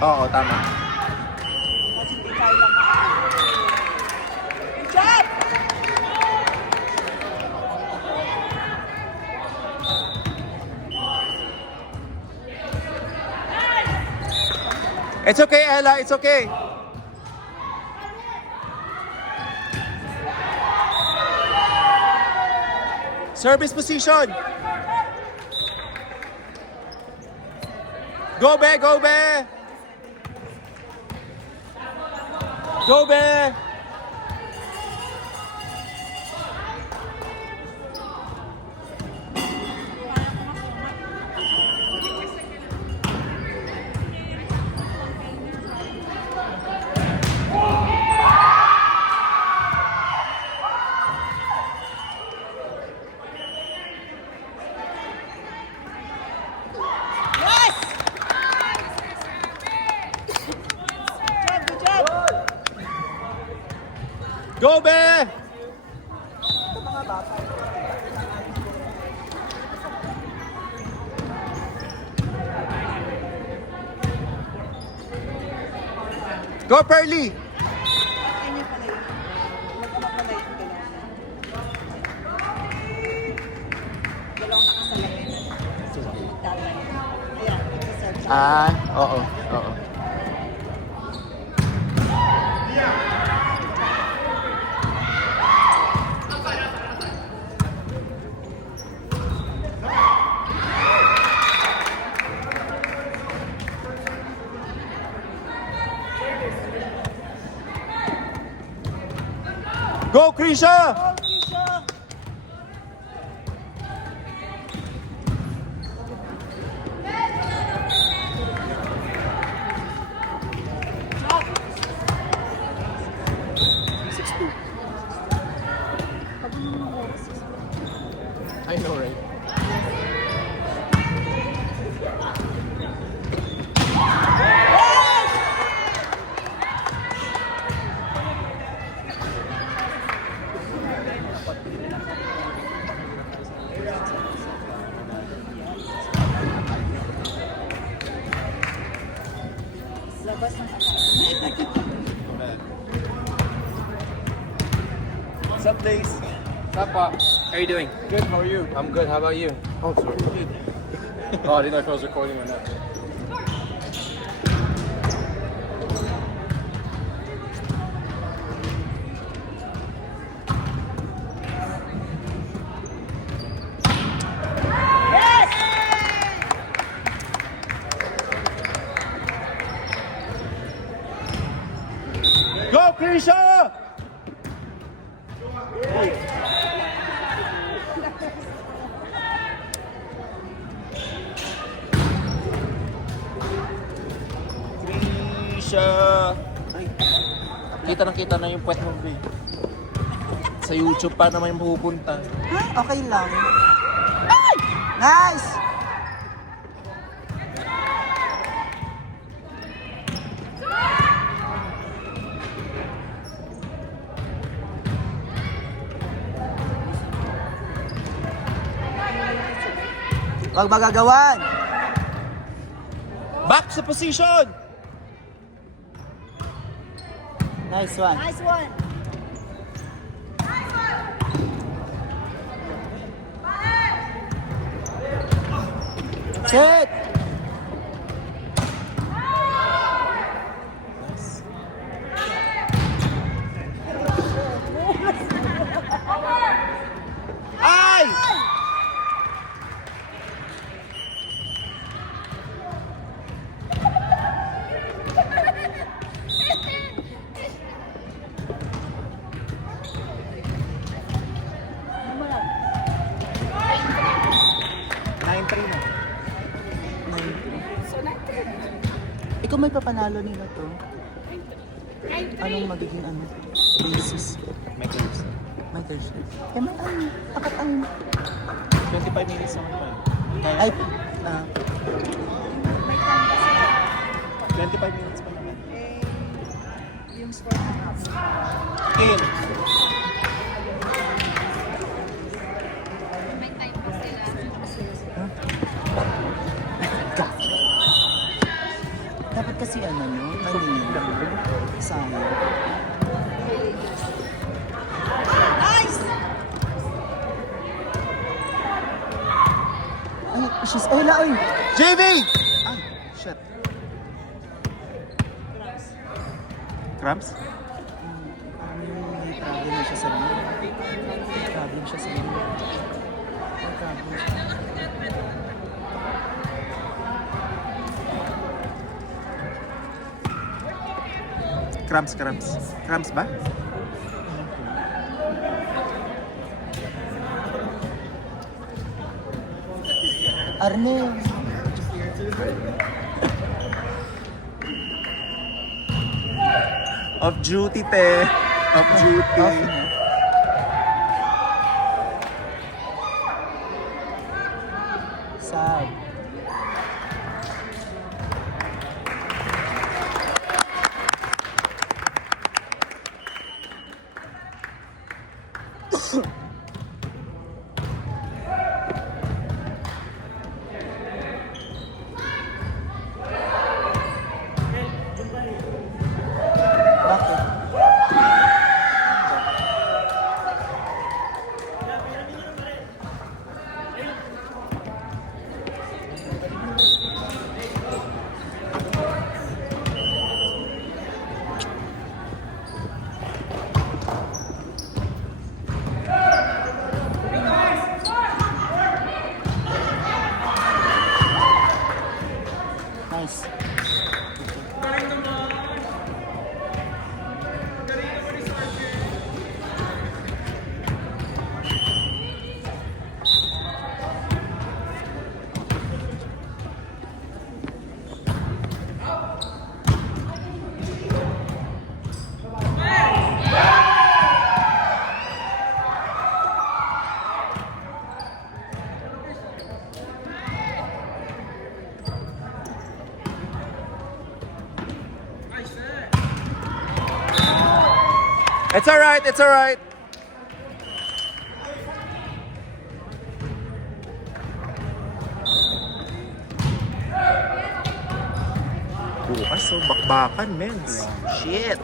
Oo, tama. Kasi hindi tayo lang Good job! It's okay, Ella. It's okay. Service position. Go, Be. Go, Be. Go, Be. Yes! Good job! Go, Be. Ito mga bata. Go, Pearly. Kanya pala yun. Magkama pala yung dalawang nakasalamin. Magdadala. Ayan, ito-serve sa Oo. Oo. Go, Krisha. Oh, Keisha! Job! 6-2. Pag mga oras, I know, right? labas ng What's up, Blaze? What's up, Pop? How are you doing? Good, how are you? I'm good. How about you? Oh, sorry. Oh, I didn't know if I was recording or not. Go, Krisha! Krisha! Kita na yung puwet mo, babe. Sa YouTube pa naman yung pupunta. Ha? Okay lang. Nice! Wag magagawan! Back sa position! Nice one. Nice one. Set! Ay! Ikaw may papanalo nila to. Anong magiging ano? Basis. May close. My Thursday. Eh, may ano? Akat ang... 25 minutes naman pa. Ay, 25 minutes pa naman. yung score ng half. In. May time pa sila. Dapat kasi ano, She's... Ay, wala, oy! JV! Ay, shit. Cramps? May problem na siya sa loob. May problem siya sa loob. May problem siya. Cramps. Cramps ba? Arne! Off duty, te. Off duty. Off na. Sad. Bakit? Nice. It's alright, it's alright. Bukas, so bakbakan, mens. Shit.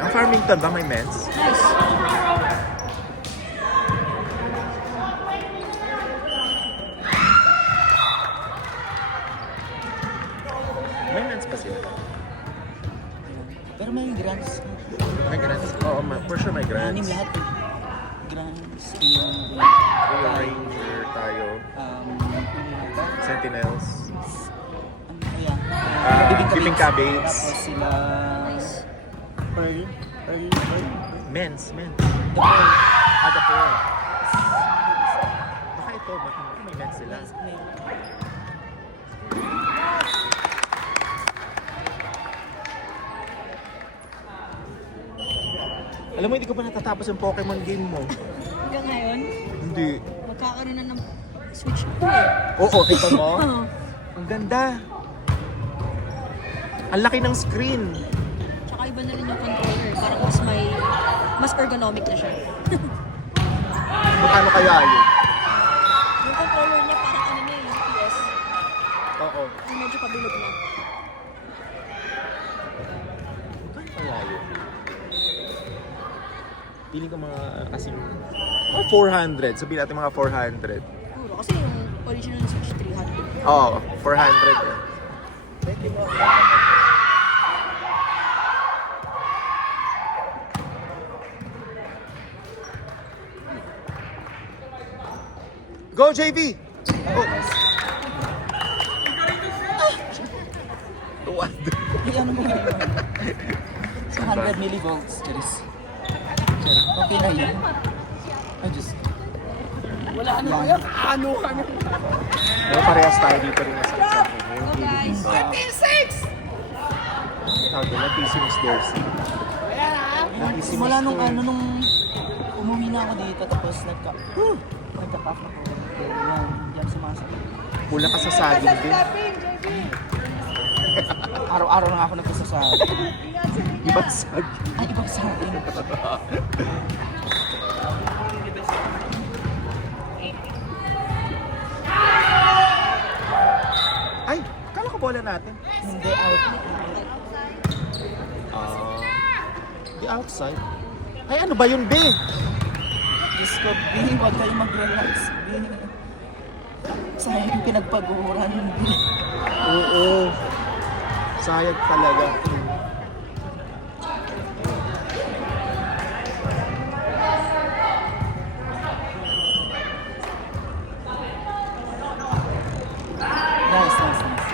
Ang Farmington ba may mens? May mens pa sila. Pero may grants. May grants? Oo, for sure may Anim grants. lahat eh. Grants, yung... Yung Ranger tayo. Yung ba? Sentinels. Ano kaya? Bibing Cabbage. Tapos sila... Pearl. Mens. The Pearl. Ada po. Baka ito, baka may mens sila. Alam mo, hindi ko pa natatapos yung Pokemon game mo. Hanggang ngayon, Hindi. magkakaroon na ng Switch 2 eh. Oo, kita mo? Oo. Ang ganda. Ang laki ng screen. Tsaka iba na rin yung controller. Parang mas ergonomic na siya. Paano kaya yun? Yung controller niya parang ano na yung PS. Oo. Yung medyo pabilog na. Paano kaya yun? Pili ko mga kasing... 400. Sabihin natin mga 400. Puro. Kasi yung original na Switch 300. Oo, 400. eh. Go, JV! Oh. What? Ay, ano mo ngayon? 200 millivolts. Charis. Okay na yun. Ay, Diyos. Wala ano kaya? Ano kami? No, parehas tayo dito rin nasa sa akin. Go guys! 26! Tawag na, PC Miss Darcy. Simula nung ano, nung umuwi na ako dito, tapos nagka-cough ako. Yan, hindi ako sumasakit. Pula ka sa saging din. Araw-araw na ako nagsasabi. Iba't saging. Ay, ibang sa akin. Ay, kala ko bola natin. Hindi out. The outside. Ay, ano ba yun, be? Diyos ko, Bi, huwag kayo mag-relax, Bi. Sayang yung pinagpaguran, Bi. Oo. Sayang talaga. Nice, nice, nice.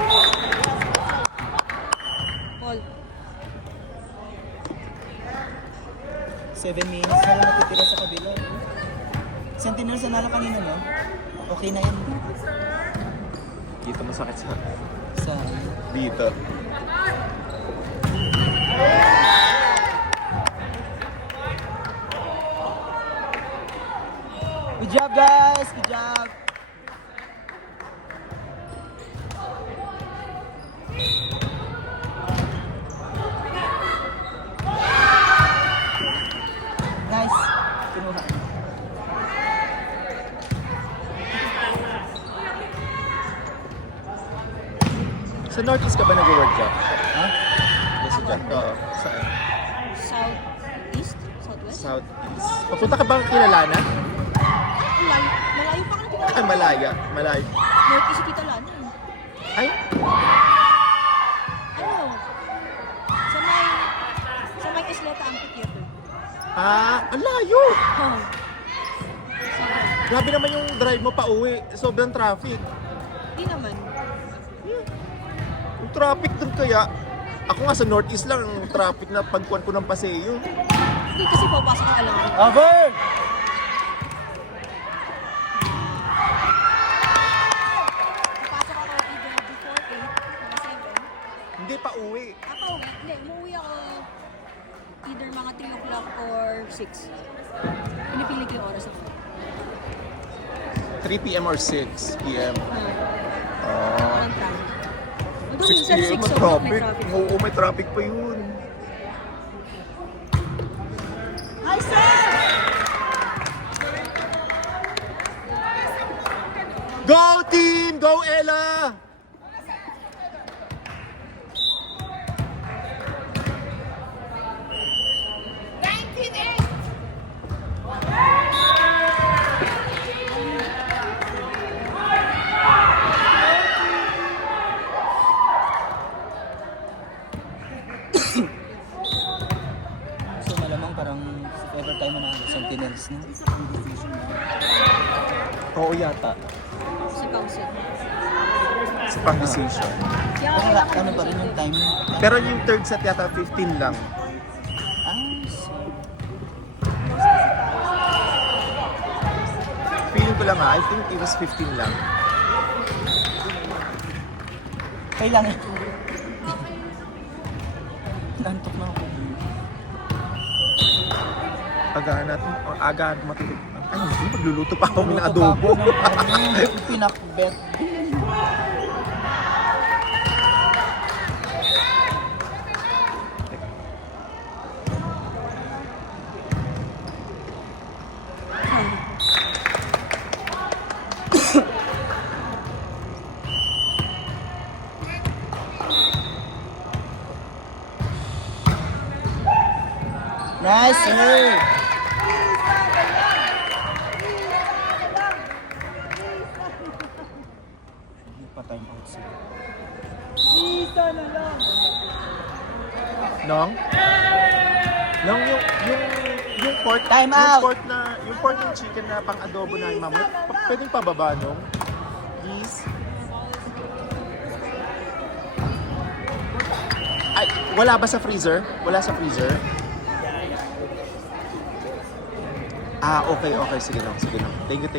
Paul. 7 minutes na lang natitira sa kabila. Sentinels na nalo kanina, no? Okay na yan. Dito masakit sa Sa... dito. Good job, guys! Good job! Nice! Kinuha. Sa Northeast ka ba nag-workshop? Ha? Yes, Jack. Oo. Saan? Southeast? Southwest? Southeast. Papunta ka ba kilala na? Malayo. Malayo pa ka na Tita Ay, malaya. Malayo. Northeast si Tita Lana. Ay, Ano? Sa may Isleta Amphitheater. ang layo. Huh. Grabe naman yung drive mo pa uwi. Sobrang traffic. Di naman. Yung traffic dun kaya. Ako nga sa Northeast lang, ang traffic na pagkuhan ko ng paseo. Hindi kasi papasok ang alam ko. Over! Papasok ako either before 8 mga 7. Hindi pa uwi. Ako, hindi. Umuwi ako either mga 3 o'clock or 6. Pinipili ko yung oras ako. 3 p.m. or 6 p.m. Walang traffic. Although 6 minsan 6 p.m. o'clock may traffic. traffic. Oo, may traffic pa yun. Hi, Sam! Go team! Go Ella! So malamang parang if ever tayo manalo, Sentinels na. Oo yata. Sa council. Sa pang decision. Kaya Pero kailangan ano pa rin yung time niya? Pero yung third set yata 15 lang. So... Feeling ko lang I think it was 15 lang. Kailangan. Nantok na ako. Agahan natin. Agahan matulog. Ay, hindi. Magluluto pa ako ng adobo. Pinakbet. Nice, sir! Hindi pa time out sir. Nong? Nong, yung pork, Time yung out! pork yung chicken na pang adobo na yung mamot, pwedeng pababa, Nong? Please? Ay, wala ba sa freezer? Wala sa freezer? Okay. Sige Nong. Thank you.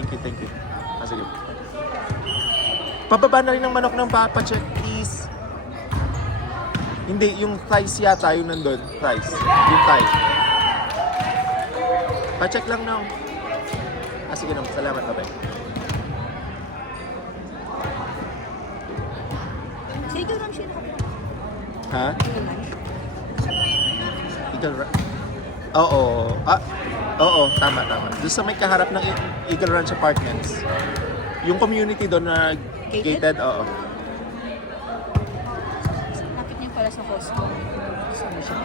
Sige. Pababa na rin ng manok ng papacheck, please. Hindi, yung thighs yata, yung nandun. Thighs. Yung thighs. Pa-check lang na. Sige Nong, salamat babay. Sa Eagle Ranch yun ako. Ha? Eagle Ranch. Eagle Ranch? Oo, tama. Doon sa may kaharap ng Eagle Ranch Apartments. Yung community doon na gated, oo. Lapit niyo pala sa Costco. Saan siya?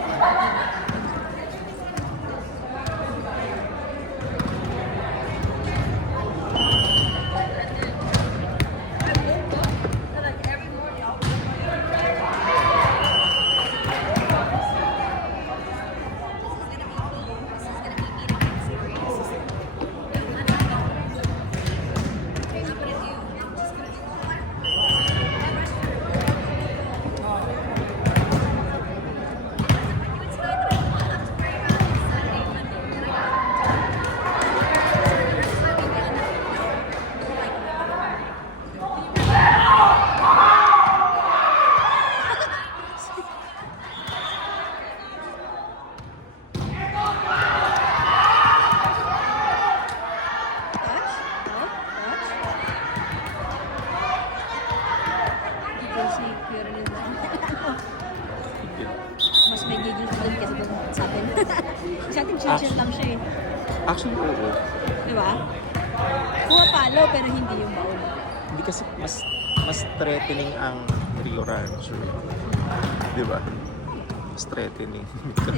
Sa ating chill lang siya eh. Actually, oo. Di ba? Pumapalo pero hindi yung baon. Hindi kasi mas threatening ang Rio Rancho. Di ba? Mas threatening.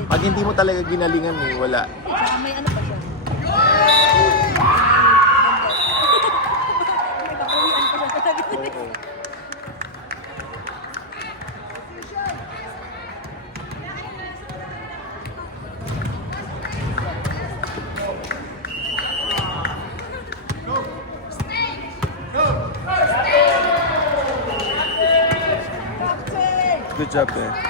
Pag hindi mo talaga ginalingan eh, wala. Tsaka may ano pa siya. May kapawian pa siya talaga. Oo. Good job, eh.